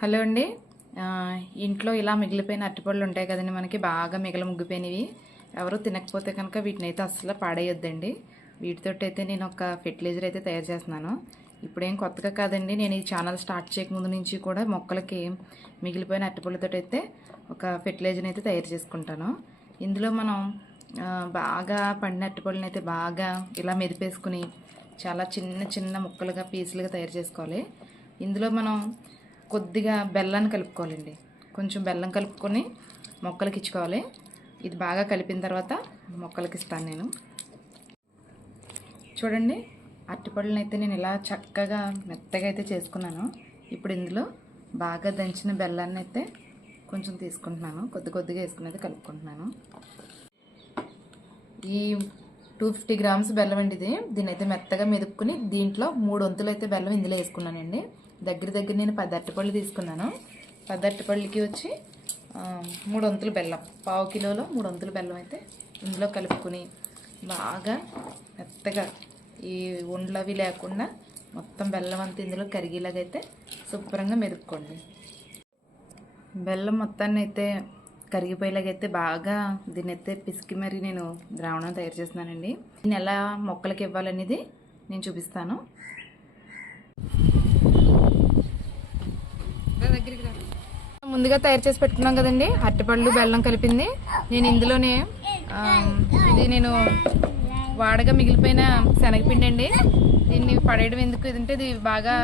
Hello అండి. ఇంట్లో ఇలా మిగిలిపోయిన అరటిపళ్ళు ఉంటాయి కదండి, మనకి బాగా ముగ్గిపోయినవి. ఎవరు తినకపోతే కనుక వీటిని అయితే అస్సలు పాడేయొద్దండి. వీటితో అయితే నేను ఒక ఫెర్టిలైజర్ అయితే తయారు చేస్తున్నాను. ఇప్పుడేం కొత్తగా కాదండి, నేను ఈ ఛానల్ స్టార్ట్ చేయకముందు నుంచి కూడా మొక్కలకి మిగిలిపోయిన అరటిపళ్ళతో అయితే ఒక ఫెర్టిలైజర్ని అయితే తయారు చేసుకుంటాను. ఇందులో మనం బాగా పండిన అరటిపళ్ళని అయితే బాగా ఇలా మెదిపేసుకుని చాలా చిన్న చిన్న ముక్కలుగా పీసులుగా తయారు చేసుకోవాలి. ఇందులో మనం కొద్దిగా బెల్లాన్ని కలుపుకోవాలండి. కొంచెం బెల్లం కలుపుకొని మొక్కలకి ఇచ్చుకోవాలి. ఇది బాగా కలిపిన తర్వాత మొక్కలకి ఇస్తాను నేను. చూడండి, అరటిపళ్ళని అయితే నేను ఇలా చక్కగా మెత్తగా అయితే చేసుకున్నాను. ఇప్పుడు ఇందులో బాగా దంచిన బెల్లాన్ని అయితే కొంచెం తీసుకుంటున్నాను. కొద్దిగా వేసుకుని అయితే కలుపుకుంటున్నాను. ఈ 250 గ్రామ్స్ బెల్లం అండి ఇది. దీన్ని అయితే మెత్తగా మెదుపుకుని దీంట్లో 3 వంతులు అయితే బెల్లం ఇందులో వేసుకున్నానండి. దగ్గర నేను 10 అరటిపళ్ళు తీసుకున్నాను. 10 అరటిపళ్ళకి వచ్చి 3 వంతులు బెల్లం, 1/2 కిలోలో 3 వంతులు బెల్లం అయితే ఇందులో కలుపుకుని బాగా మెత్తగా ఈ ఉండలు అవి లేకుండా మొత్తం బెల్లం అంతా ఇందులో కరిగేలాగైతే శుభ్రంగా మెదుపుకోండి. బెల్లం మొత్తాన్ని అయితే కరిగిపోయేలాగైతే బాగా దీన్ని అయితే పిసికి మరి నేను ద్రావణం తయారు చేస్తున్నానండి. దీన్ని ఎలా మొక్కలకి ఇవ్వాలనేది నేను చూపిస్తాను. ముందుగా తయారు చేసి పెట్టుకున్నాం కదండి అరటిపళ్ళు బెల్లం కలిపింది. నేను ఇందులోనే నేను వాడగా మిగిలిపోయిన శనగపిండి అండి. దీన్ని పడేయడం ఎందుకు, ఇదంటే ఇది బాగా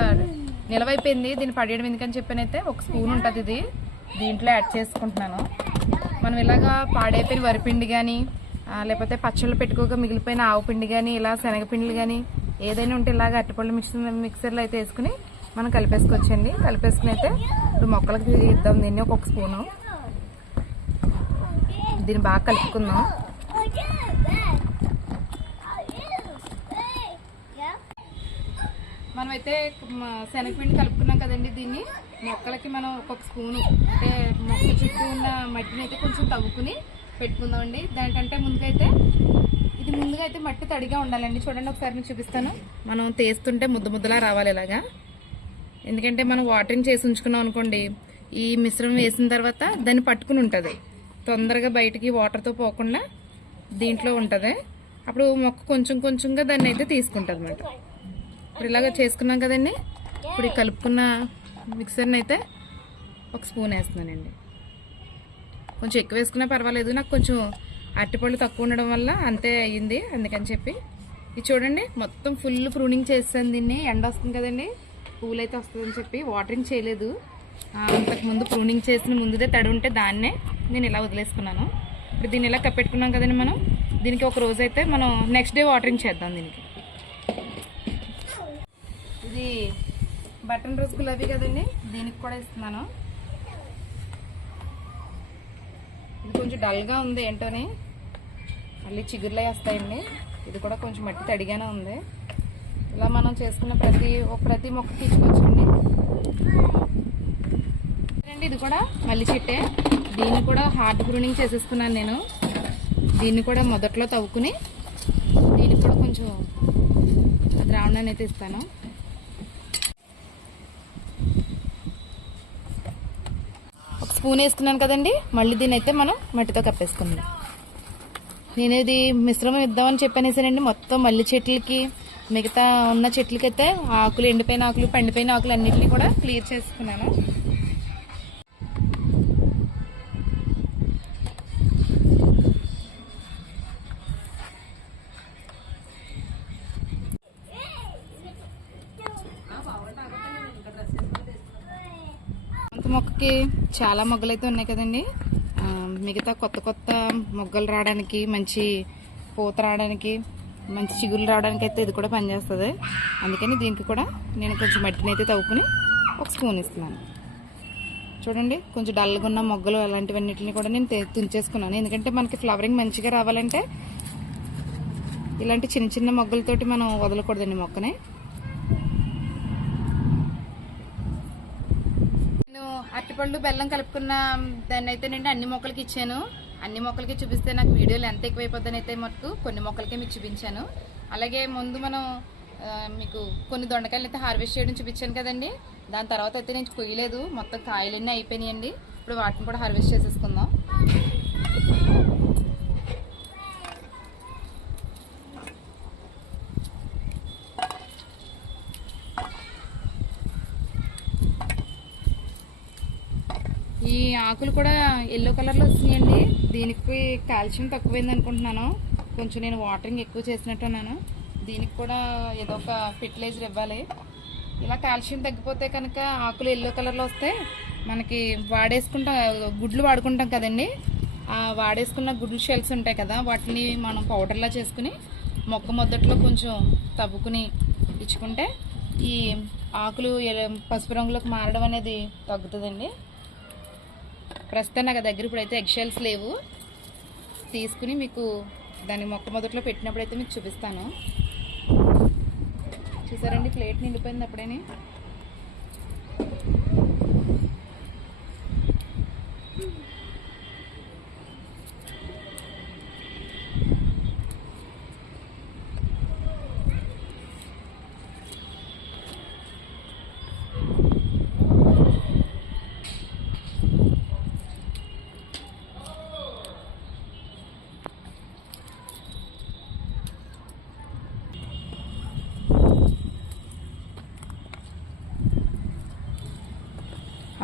నిలవైపోయింది, దీన్ని పడేయడం ఎందుకని చెప్పనైతే 1 స్పూన్ ఉంటుంది, ఇది దీంట్లో యాడ్ చేసుకుంటున్నాను. మనం ఇలాగా పాడైపోయిన వరిపిండి కానీ లేకపోతే పచ్చళ్ళు పెట్టుకోక మిగిలిపోయిన ఆవు పిండి కానీ ఇలా శనగపిండిలు కానీ ఏదైనా ఉంటే ఇలాగ అరటిపళ్ళు మిక్సర్లో అయితే వేసుకుని మనం కలిపేసుకోవచ్చండి. కలిపేసుకుని అయితే ఇప్పుడు మొక్కలకి ఇద్దాం దీన్ని 1 స్పూను. దీన్ని బాగా కలుపుకుందాం. మనమైతే శనగపిండి కలుపుకున్నాం కదండి, దీన్ని మొక్కలకి మనం 1 స్పూను అంటే మొక్క చుట్టూ ఉన్న మట్టిని అయితే కొంచెం తవ్వుకుని పెట్టుకుందామండి. దానికంటే ముందుగా అయితే మట్టి తడిగా ఉండాలండి. చూడండి, ఒకసారి నేను చూపిస్తాను. మనం తీస్తుంటే ముద్దలా రావాలి ఇలాగా. ఎందుకంటే మనం వాటరింగ్ చేసి ఉంచుకున్నాం అనుకోండి, ఈ మిశ్రమం వేసిన తర్వాత దాన్ని పట్టుకుని ఉంటుంది, తొందరగా బయటికి వాటర్తో పోకుండా దీంట్లో ఉంటుంది. అప్పుడు మొక్క కొంచెంగా దాన్ని అయితే తీసుకుంటుంది అన్నమాట. ఇప్పుడు ఇలాగ చేసుకున్నాం కదండి. ఇప్పుడు ఈ కలుపుకున్న మిక్సర్ని అయితే 1 స్పూన్ వేస్తున్నానండి. కొంచెం ఎక్కువ వేసుకున్నా పర్వాలేదు, నాకు కొంచెం అరటిపళ్ళు తక్కువ ఉండడం వల్ల అంతే అయ్యింది, అందుకని చెప్పి. ఇది చూడండి, మొత్తం ఫుల్ ప్రూనింగ్ చేస్తాను. దీన్ని ఎండ వస్తుంది కదండి, పూలు అయితే వస్తుందని చెప్పి వాటరింగ్ చేయలేదు. అంతకుముందు ప్రూనింగ్ చేసిన ముందుదే తడి ఉంటే దాన్నే నేను ఇలా వదిలేసుకున్నాను. ఇప్పుడు దీన్ని ఇలా కప్పెట్టుకున్నాం కదండి మనం. దీనికి 1 రోజు అయితే మనం నెక్స్ట్ డే వాటరింగ్ చేద్దాం దీనికి. ఇది బటన్ రోజ్ గులాబీ కదండి, దీనికి కూడా ఇస్తున్నాను. ఇది కొంచెం డల్గా ఉంది ఏంటోని, మళ్ళీ చిగుర్లే వస్తాయండి. ఇది కూడా కొంచెం మట్టి తడిగానే ఉంది. ఇలా మనం చేసుకున్న ప్రతి మొక్కకి ఇచ్చుకోవచ్చండి. ఇది కూడా మల్లి చెట్టే, దీన్ని కూడా హార్డ్ ప్రూనింగ్ చేసేసుకున్నాను నేను. దీన్ని కూడా మొదట్లో తవ్వుకుని దీనికి కూడా కొంచెం ద్రావణాన్ని అయితే ఇస్తాను. స్పూన్ వేసుకున్నాను కదండి, మళ్ళీ దీన్ని అయితే మనం మట్టితో కప్పేసుకుందాం. నేను ఇది మిశ్రమం ఇద్దామని చెప్పనేసానండి. మొత్తం మల్లి చెట్లకి మిగతా ఉన్న చెట్లకి అయితే ఆకులు, ఎండిపోయిన ఆకులు, పండిపోయిన ఆకులు అన్నిటిని కూడా క్లియర్ చేసుకున్నాను. మొక్కకి చాలా మొగ్గలు అయితే ఉన్నాయి కదండి. మిగతా కొత్త మొగ్గలు రావడానికి, మంచి పూత రావడానికి, మంచి చిగుళ్ళు రావడానికి అయితే ఇది కూడా పనిచేస్తుంది. అందుకని దీనికి కూడా నేను కొంచెం మట్టిని అయితే తవ్వుకుని 1 స్పూన్ ఇస్తున్నాను. చూడండి, కొంచెం డల్గా ఉన్న మొగ్గలు అలాంటివన్నిటిని కూడా నేను తుంచేసుకున్నాను. ఎందుకంటే మనకి ఫ్లవరింగ్ మంచిగా రావాలంటే ఇలాంటి చిన్న మొగ్గలతోటి మనం వదలకూడదండి మొక్కని. అరటిపళ్ళు బెల్లం కలుపుకున్న దాన్ని అయితే నేను అన్ని మొక్కలకి ఇచ్చాను. అన్ని మొక్కలకి చూపిస్తే నాకు వీడియోలు ఎంత ఎక్కువైపోద్దని అయితే మటుకు కొన్ని మొక్కలకే మీకు చూపించాను. అలాగే ముందు మనం మీకు కొన్ని దొండకాయలు అయితే హార్వెస్ట్ చేయడం చూపించాను కదండి. దాని తర్వాత అయితే నేను కొయ్యలేదు, మొత్తం కాయలన్నీ అయిపోయినాయండి. ఇప్పుడు వాటిని కూడా హార్వెస్ట్ చేసేసుకుందాం. ఈ ఆకులు కూడా ఎల్లో కలర్లో వస్తున్నాయండి. దీనికి కాల్షియం తక్కువైంది అనుకుంటున్నాను, కొంచెం నేను వాటరింగ్ ఎక్కువ చేసినట్టున్నాను. దీనికి కూడా ఏదో ఒక ఫెర్టిలైజర్ ఇవ్వాలి. ఇలా కాల్షియం తగ్గిపోతే కనుక ఆకులు ఎల్లో కలర్లో వస్తే మనకి గుడ్లు వాడుకుంటాం కదండి, ఆ వాడేసుకున్న గుడ్లు షెల్స్ ఉంటాయి కదా, వాటిని మనం పౌడర్లా చేసుకుని మొక్క మొదట్లో కొంచెం తవ్వుకుని ఇచ్చుకుంటే ఈ ఆకులు పసుపు రంగులోకి మారడం అనేది తగ్గుతుందండి. ప్రస్తుతం నాకు దగ్గర ఇప్పుడైతే ఎగ్ షెల్స్ లేవు, తీసుకుని మీకు దాన్ని మొక్క మొదట్లో పెట్టినప్పుడైతే మీకు చూపిస్తాను. చూసారండి ప్లేట్ నిండిపోయింది అప్పుడేనే.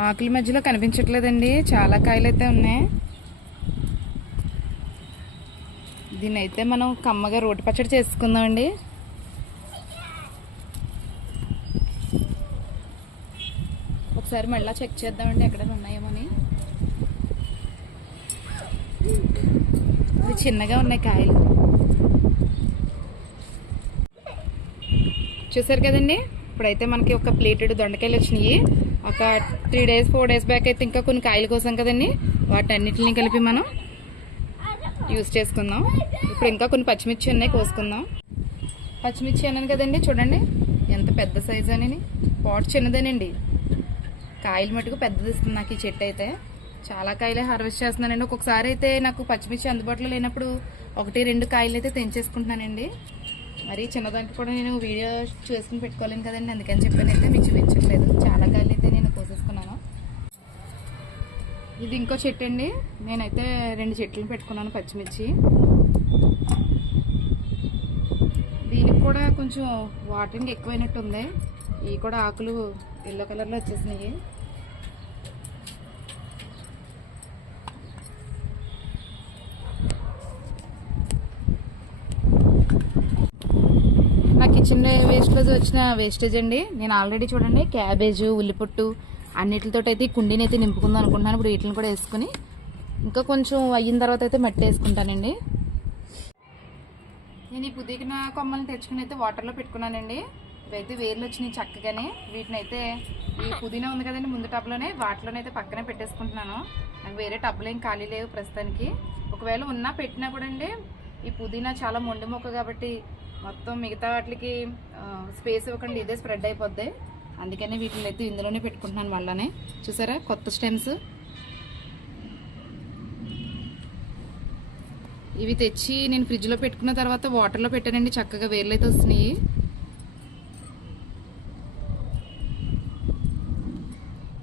ఆకుల మధ్యలో కనిపించట్లేదండి, చాలా కాయలు అయితే ఉన్నాయి. దీన్ని అయితే మనం కమ్మగా రోటి పచ్చడి చేసుకుందామండి. ఒకసారి మళ్ళీ చెక్ చేద్దామండి ఎక్కడైనా ఉన్నాయేమోని. ఇది చిన్నగా ఉన్నాయి కాయలు, చూసారు కదండి. ఇప్పుడైతే మనకి ఒక ప్లేటెడ్ దొండకాయలు వచ్చినాయి. ఒక 3 days 4 days బ్యాక్ అయితే ఇంకా కొన్ని కాయల కోసం కదండి, వాటన్నిటిని కలిపి మనం యూజ్ చేసుకుందాం. ఇప్పుడు ఇంకా కొన్ని పచ్చిమిర్చి ఉన్నాయి, కోసుకుందాం. పచ్చిమిర్చి అన్నాను కదండి, చూడండి ఎంత పెద్ద సైజు అని. పాట్ చిన్నదేనండి, కాయలు మటుకు పెద్దది ఇస్తుంది నాకు ఈ చెట్టు అయితే. చాలా కాయలే హార్వెస్ట్ చేస్తున్నానండి. ఒక్కొక్కసారి అయితే నాకు పచ్చిమిర్చి అందుబాటులో లేనప్పుడు 1-2 కాయలు అయితే తెంచేసుకుంటున్నానండి. మరి చిన్నదానికి కూడా నేను వీడియో చేసుకుని పెట్టుకోలేను కదండి, అందుకని చెప్పాను అయితే మీకు చూపించట్లేదు. చాలా కాయలు అయితే నేను కోసేసుకున్నాను. ఇది ఇంకో చెట్టు అండి, నేనైతే 2 చెట్లు పెట్టుకున్నాను పచ్చిమిర్చి. దీనికి కూడా కొంచెం వాటరింగ్ ఎక్కువైనట్టు ఉంది. ఇవి కూడా ఆకులు ఎల్లో కలర్లో వచ్చేసినాయి. నా కిచెన్ వేస్ట్లో వచ్చిన వేస్టేజ్ అండి. నేను ఆల్రెడీ చూడండి క్యాబేజ్, ఉల్లిపొట్టు అన్నిటితో అయితే ఈ కుండీని అయితే నింపుకుందాం అనుకుంటున్నాను. ఇప్పుడు వీటిని కూడా వేసుకుని ఇంకా కొంచెం అయిన తర్వాత అయితే మట్టి వేసుకుంటానండి. నేను ఈ పుదీనా కొమ్మల్ని తెచ్చుకుని అయితే వాటర్లో పెట్టుకున్నానండి. ఇవైతే వేర్లు వచ్చినాయి చక్కగానే. వీటిని అయితే ఈ పుదీనా ఉంది కదండి ముందు టబ్లోనే, వాటిలోనైతే పక్కనే పెట్టేసుకుంటున్నాను. నాకు వేరే టబ్లో ఏం ఖాళీ లేవు ప్రస్తుతానికి. ఒకవేళ ఉన్నా పెట్టినా కూడా అండి ఈ పుదీనా చాలా మొండి మొక్క కాబట్టి మొత్తం మిగతా వాటికి స్పేస్ ఇవ్వకుండా ఇదే స్ప్రెడ్ అయిపోద్ది. అందుకని వీటిని అయితే ఇందులోనే పెట్టుకుంటున్నాను. మళ్ళానే చూసారా కొత్త స్టెమ్స్. ఇవి తెచ్చి నేను ఫ్రిడ్జ్లో పెట్టుకున్న తర్వాత వాటర్లో పెట్టానండి, చక్కగా వేర్లు అయితే వస్తున్నాయి.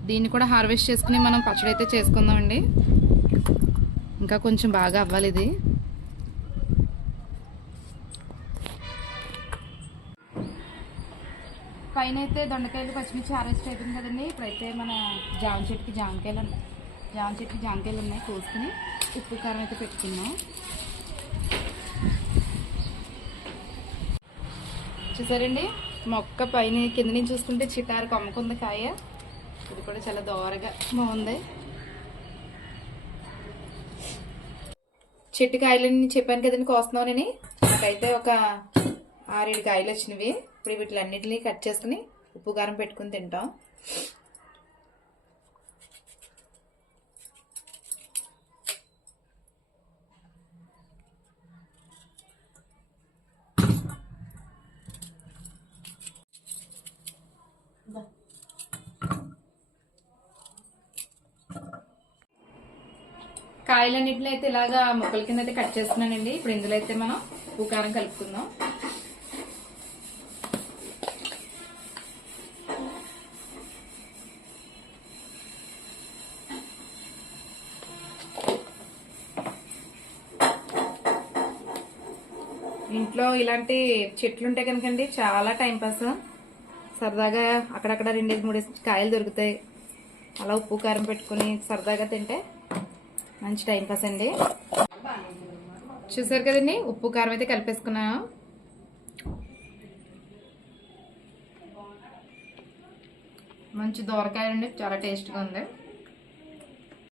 దీన్ని కూడా హార్వెస్ట్ చేసుకుని మనం పచ్చడి అయితే చేసుకుందామండి. ఇంకా కొంచెం బాగా అవ్వాలి ఇది. పైన అయితే దొండకాయలు పచ్చిమిర్చి హార్వెస్ట్ అయిపోయింది కదండి. ఇప్పుడైతే మన జామ చెట్టుకి జామకాయలు ఉన్నాయి, కోసుకుని ఉప్పు కారం అయితే పెట్టుకున్నాం. చూసారండి మొక్క పైన కింద నుంచి చూసుకుంటే చిటారు కొమ్మకుంది కాయ. ఇది కూడా చాలా దోరగా బాగుంది. చెట్టు కాయలని చెప్పాను కదండి కోస్తున్నామని. నాకైతే ఒక 6-7 కాయలు వచ్చినవి. ఇప్పుడు వీటిలన్నిటిని కట్ చేసుకుని ఉప్పు కారం పెట్టుకుని తింటాం. కాయలన్నింటినీ అయితే ఇలాగా ముక్కల కింద అయితే కట్ చేస్తున్నానండి. ఇప్పుడు ఇందులో అయితే మనం ఉప్పు కారం కలుపుకుందాం. ఇంట్లో ఇలాంటి చెట్లు ఉంటే కనుకండి చాలా టైం పాస్. సరదాగా అక్కడక్కడ 2-3 కాయలు దొరుకుతాయి. అలా ఉప్పు కారం పెట్టుకుని సరదాగా తింటే మంచి టైం పాస్ అండి. చూసారు కదండి, ఉప్పు కారం అయితే కలిపేసుకున్నాను. మంచి దోరకాయ అండి, చాలా టేస్ట్గా ఉంది.